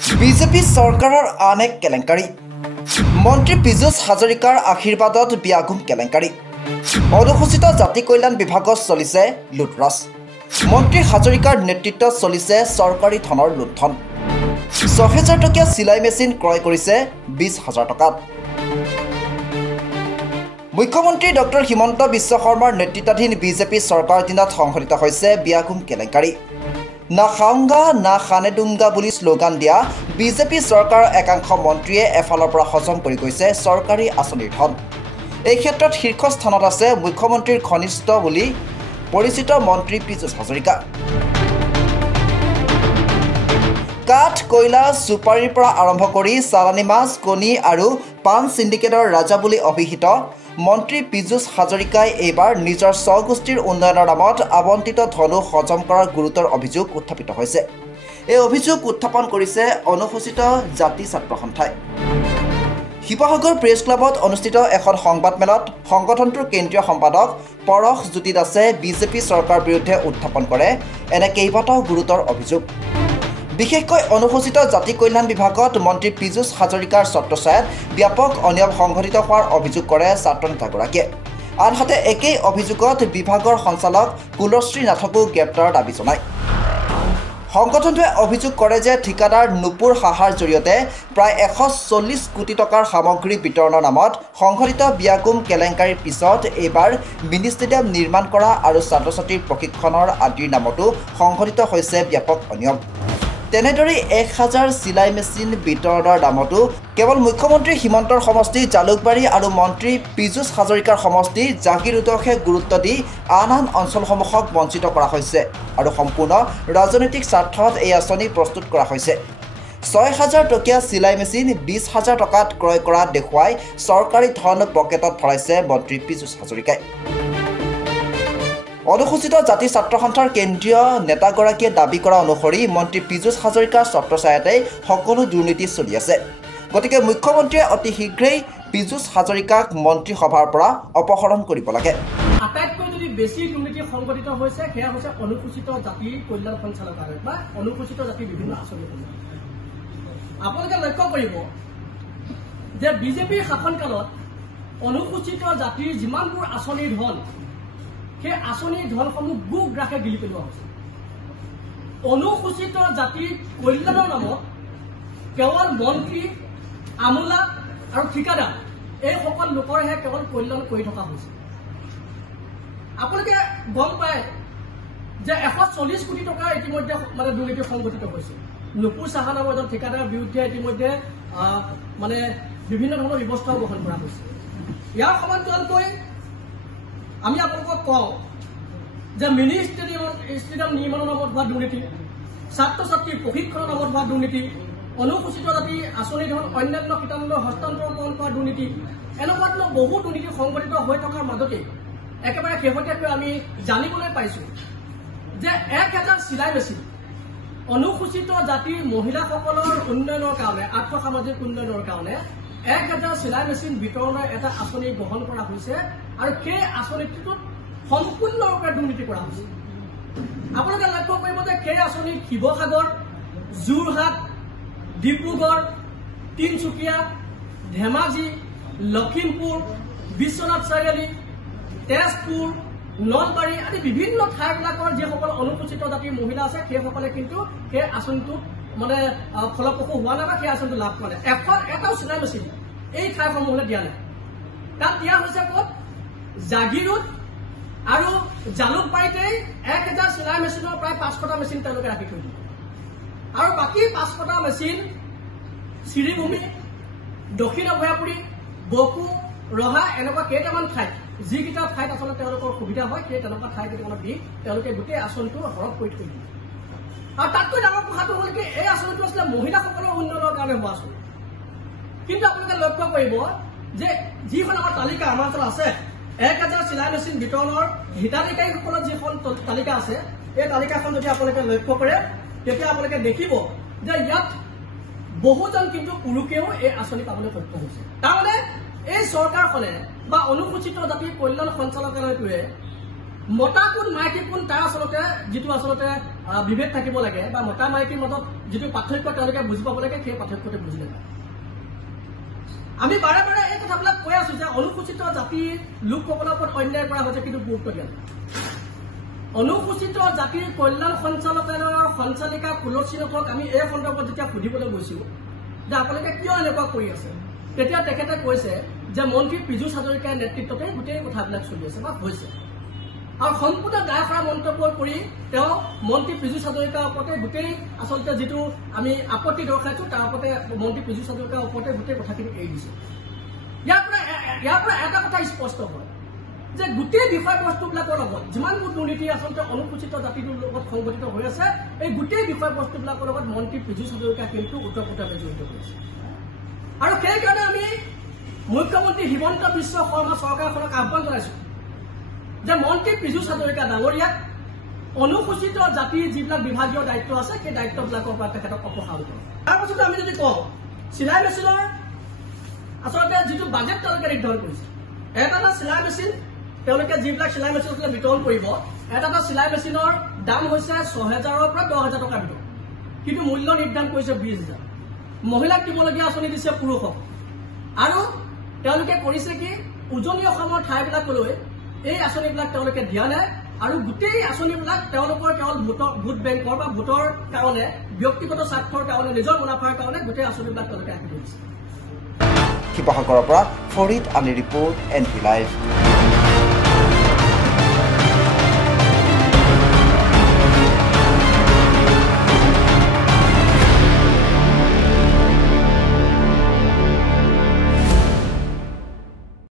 BJP চৰকাৰৰ আন এক কেলেংকাৰী মন্ত্ৰী পীযুষ হাজৰিকাৰ আশীৰ্বাদত বিয়াগুম কেলেংকাৰী অনুসূচিত জাতি কল্যাণ বিভাগত চলিছে লুটৰাজ মন্ত্ৰী হাজৰিকাৰ নেতৃত্বত চলিছে চৰকাৰী ধনৰ লুণ্ঠন ৬০০০ টকীয়া চিলাই মেচিন ক্ৰয় কৰিছে ২০,০০০ টকাত মুখ্যমন্ত্ৰী ডক্টৰ হিমন্ত বিশ্ব শৰ্মাৰ নেতৃত্বাধীন বিজেপি চৰকাৰৰ দিনত সংঘটিত হৈছে বিয়াগুম কেলেংকাৰী না খাওঁগা না খানে দুংগা বুলি শ্লোগান দিয়া বিজেপি চৰকাৰৰ একাংশ মন্ত্ৰীয়ে এফালৰ পৰা হজম কৰি গৈছে চৰকাৰী আঁচনিৰ ধন এই ক্ষেত্ৰত শীৰ্ষস্থানত আছে মুখ্যমন্ত্ৰীৰ ঘনিষ্ঠ বুলি পৰিচিত মন্ত্ৰী পীযুষ হাজৰিকা কাঠ কয়লা চুপাৰীৰ পৰা আৰম্ভ কৰি চালানী মাছ কণী আৰু পাণ চিণ্ডিকেটৰ ৰাজা বুলি অভিহিত মন্ত্ৰী পীযুষ হাজৰিকাই এইবাৰ নিজৰ স্বগোষ্ঠীৰ উন্নয়নৰ নামত আবণ্টিত ধনো হজম কৰাৰ গুৰুতৰ অভিযোগ উত্থাপিত হৈছে এই অভিযোগ উত্থাপন কৰিছে অনুসূচিত জাতি ছাত্ৰ সন্থাই শিৱসাগৰ প্ৰেছ ক্লাবত অনুষ্ঠিত এখন সংবাদমেলত সংগঠনটোৰ কেন্দ্ৰীয় সম্পাদক পৰশ জ্যোতি দাসে বিজেপি চৰকাৰৰ বিৰুদ্ধে উত্থাপন কৰে এনে কেইবাটাও গুৰুতৰ অভিযোগ বিশেষকৈ অনুসূচিত জাতি কল্যাণ বিভাগত মন্ত্ৰী পীযুষ হাজৰিকাৰ ছত্ৰছায়াত ব্যাপক অনিয়ম সংঘটিত হোৱাৰ অভিযোগ কৰে ছাত্ৰ নেতাগৰাকীয়ে আনহাতে একেই অভিযোগত বিভাগৰ সঞ্চালক কুলশ্ৰী নাথকো গ্ৰেপ্তাৰৰ দাবী জনায় সংগঠনটোৱে অভিযোগ কৰে যে ঠিকাদাৰ নুপুৰ সাহাৰ জৰিয়তে প্ৰায় ১৪০ কোটি টকাৰ সামগ্ৰী বিতৰণৰ নামত সংঘটিত বিয়াগুম কেলেংকাৰীৰ পিছত এইবাৰ মিনি ষ্টেডিয়াম নিৰ্মাণ কৰা আৰু ছাত্ৰ ছাত্ৰীৰ প্ৰশিক্ষণৰ আদিৰ নামতো সংঘটিত হৈছে ব্যাপক অনিয়ম তেনেদৰে ১,০০০ চিলাই মেচিন বিতৰণৰ নামতো কেৱল মুখ্যমন্ত্ৰী হিমন্তৰ সমষ্টি জালুকবাৰী আৰু মন্ত্ৰী পীযুষ হাজৰিকাৰ সমষ্টি জাগিৰোডকহে গুৰুত্ব দি আন অঞ্চলসমূহক বঞ্চিত কৰা হৈছে আৰু সম্পূৰ্ণ ৰাজনৈতিক স্বাৰ্থত এই আঁচনি প্ৰস্তুত কৰা হৈছে ৬০০০ টকীয়া চিলাই মেচিন ২০,০০০ টকাত ক্ৰয় কৰা দেখুৱাই চৰকাৰী ধন পকেটত ভৰাইছে মন্ত্ৰী পীযুষ হাজৰিকাই অনুসূচিত জাতি ছাত্ৰ সন্থাৰ কেন্দ্ৰীয় নেতাগৰাকীয়ে দাবী কৰা অনুসৰি মন্ত্ৰী পীযুষ হাজৰিকাৰ ছত্ৰছায়াতে সকলো দুৰ্নীতি চলি আছে গতিকে মুখ্যমন্ত্ৰীয়ে অতি শীঘ্ৰেই পীযুষ হাজৰিকাক মন্ত্ৰীসভাৰ পৰা অপসাৰণ কৰিব লাগে আটাইতকৈ যদি বেছি দুৰ্নীতি সংঘটিত হৈছে সেয়া হৈছে অনুসূচিত জাতি কল্যাণ সঞ্চালকালয় বা অনুসূচিত জাতিৰ বিভিন্ন আঁচনি আপোনালোকে লক্ষ্য কৰিব যে বিজেপিৰ শাসনকালত অনুসূচিত জাতিৰ যিমানবোৰ আঁচনিৰ ধন সেই আঁচনিৰ ধনসমূহ গুগ্ৰাসে গিলি পেলোৱা হৈছে অনুসূচিত জাতিৰ কল্যাণৰ নামত কেৱল মন্ত্ৰী আমোলা আৰু ঠিকাদাৰ এইসকল লোকৰহে কেৱল কল্যাণ কৰি থকা হৈছে আপোনালোকে গম পায় যে ১৪০ কোটি টকা ইতিমধ্যে মানে দুৰ্নীতি সংঘটিত হৈছে নুপুৰ সাহা নামৰ এজন ঠিকাদাৰৰ বিৰুদ্ধে ইতিমধ্যে মানে বিভিন্ন ধৰণৰ ব্যৱস্থাও গ্ৰহণ কৰা হৈছে ইয়াৰ সমান্তৰালকৈ আমি আপোনালোকক কওঁ যে মিনি ষ্টেডিয়াম নিৰ্মাণৰ নামত হোৱা দুৰ্নীতি ছাত্ৰ ছাত্ৰীৰ প্ৰশিক্ষণৰ নামত হোৱা দুৰ্নীতি অনুসূচিত জাতি আঁচনি ধন অন্যান্য কিতাপৰ হস্তান্তৰণ কৰা দুৰ্নীতি এনেকুৱা ধৰণৰ বহু দুৰ্নীতি সংঘটিত হৈ থকাৰ মাজতে একেবাৰে শেহতীয়াকৈ আমি জানিবলৈ পাইছোঁ যে ১,০০০ চিলাই মেচিন অনুসূচিত জাতিৰ মহিলাসকলৰ উন্নয়নৰ কাৰণে আৰ্থসামাজিক উন্নয়নৰ কাৰণে ১,০০০ চিলাই মেচিন বিতৰণৰ এটা আঁচনি গ্ৰহণ কৰা হৈছে আৰু সেই আঁচনিটোত সম্পূৰ্ণৰূপে দুৰ্নীতি কৰা হৈছে আপোনালোকে লক্ষ্য কৰিব যে সেই আঁচনিত শিৱসাগৰ যোৰহাট ডিব্ৰুগড় তিনিচুকীয়া ধেমাজি লখিমপুৰ বিশ্বনাথ চাৰিআলি তেজপুৰ নলবাৰী আদি বিভিন্ন ঠাইবিলাকৰ যিসকল অনুসূচিত জাতিৰ মহিলা আছে সেইসকলে কিন্তু সেই আঁচনিটোত মানে ফলপ্ৰসূ হোৱা নাই বা সেই আঁচনিটো লাভ কৰা নাই এটাও চিলাই মেচিন এই ঠাইসমূহলৈ দিয়া নাই তাত দিয়া হৈছে ক'ত জাগিৰোড আৰু জালুকবাৰীতে ১,০০০ চিলাই মেচিনৰ প্ৰায় ৫০০টা মেচিন তেওঁলোকে ৰাখি থৈ দিয়ে আৰু বাকী ৫০০টা মেচিন শ্ৰীভূমি দক্ষিণ অভয়াপুৰী বকো ৰহা এনেকুৱা কেইটামান ঠাইত যিকেইটা ঠাইত আচলতে তেওঁলোকৰ সুবিধা হয় সেই তেনেকুৱা ঠাই কেইটামানত দি তেওঁলোকে গোটেই আঁচনিটো হৰপ কৰি থৈ দিয়ে আৰু তাতকৈ ডাঙৰ কথাটো হ'ল কি এই আঁচনিটো আছিলে মহিলাসকলৰ উন্নয়নৰ কাৰণে হোৱা আঁচনি কিন্তু আপোনালোকে লক্ষ্য কৰিব যে যিখন আমাৰ তালিকা আমাৰ ওচৰত আছে ১,০০০ চিলাই মেচিন বিতৰণৰ হিতাধিকাৰীসকলৰ যিখন তালিকা আছে এই তালিকাখন যদি আপোনালোকে লক্ষ্য কৰে তেতিয়া আপোনালোকে দেখিব যে ইয়াত বহুজন কিন্তু পুৰুষেও এই আঁচনি পাবলৈ সক্ষম হৈছে তাৰমানে এই চৰকাৰখনে বা অনুসূচিত জাতিৰ কল্যাণ সঞ্চালকালয়টোৱে মতা কোন মাইকী কোন তাৰ আচলতে যিটো আচলতে বিভেদ থাকিব লাগে বা মতা মাইকীৰ মাজত যিটো পাৰ্থক্য তেওঁলোকে বুজি পাব লাগে সেই পাৰ্থক্যটো বুজি নাপায় আমি বাৰে বাৰে এই কথাবিলাক কৈ আছো যে অনুসূচিত জাতিৰ লোকসকলৰ ওপৰত অন্যায় কৰা হৈছে কিন্তু গুৰুত্ব দিয়া নাই অনুসূচিত জাতিৰ কল্যাণ সঞ্চালকালয়ৰ সঞ্চালিকা তুলসী নাথক আমি এই সন্দৰ্ভত যেতিয়া সুধিবলৈ গৈছিলো যে আপোনালোকে কিয় এনেকুৱা কৰি আছে তেতিয়া তেখেতে কৈছে যে মন্ত্ৰী পীযুষ হাজৰিকাৰ নেতৃত্বতে গোটেই কথাবিলাক চলি আছে বা হৈছে আৰু সম্পূৰ্ণ দায়সাৰা মন্তব্য কৰি তেওঁ মন্ত্ৰী পীযুষ হাজৰিকাৰ ওপৰতে গোটেই আচলতে যিটো আমি আপত্তি দৰ্শাইছো তাৰ ওপৰতে মন্ত্ৰী পীযুষ হাজৰিকাৰ ওপৰতে গোটেই কথাখিনি এৰি দিছে ইয়াৰ পৰা এটা কথা স্পষ্ট হয় যে গোটেই বিষয়বস্তুবিলাকৰ লগত যিমানবোৰ দুৰ্নীতি আচলতে অনুসূচিত জাতিটোৰ লগত সংগঠিত হৈ আছে এই গোটেই বিষয়বস্তুবিলাকৰ লগত মন্ত্ৰী পীযুষ হাজৰিকা কিন্তু ওতঃপ্ৰোতভাৱে জড়িত হৈছে আৰু সেইকাৰণে আমি মুখ্যমন্ত্ৰী হিমন্ত বিশ্ব শৰ্মা চৰকাৰখনক আহ্বান জনাইছো যে মন্ত্ৰী পীযুষ হাজৰিকা ডাঙৰীয়াক অনুসূচিত জাতিৰ যিবিলাক বিভাগীয় দায়িত্ব আছে সেই দায়িত্ববিলাকৰ পৰা তেখেতক অপসাৰণ কৰক তাৰ পাছতে আমি যদি কওঁ চিলাই মেচিনৰ আচলতে যিটো বাজেট তেওঁলোকে নিৰ্ধাৰণ কৰিছে এটা চিলাই মেচিন তেওঁলোকে যিবিলাক চিলাই মেচিন বিতৰণ কৰিব এটা চিলাই মেচিনৰ দাম হৈছে ৬,০০০ৰ পৰা ১০,০০০ টকাৰ ভিতৰত কিন্তু মূল্য নিৰ্ধাৰণ কৰিছে ২০,০০০ মহিলাক দিবলগীয়া আঁচনি দিছে পুৰুষক আৰু তেওঁলোকে কৰিছে কি উজনি অসমৰ ঠাইবিলাকলৈ এই আঁচনিবিলাক তেওঁলোকে দিয়া নাই আৰু গোটেই আঁচনিবিলাক তেওঁলোকৰ কেৱল ভোট বেংকৰ বা ভোটৰ কাৰণে ব্যক্তিগত স্বাৰ্থৰ কাৰণে নিজৰ মুনাফাৰ কাৰণে গোটেই আঁচনিবিলাক তেওঁলোকে ৰাখি দিছে শিৱসাগৰৰ পৰা Farid Ali report NV Live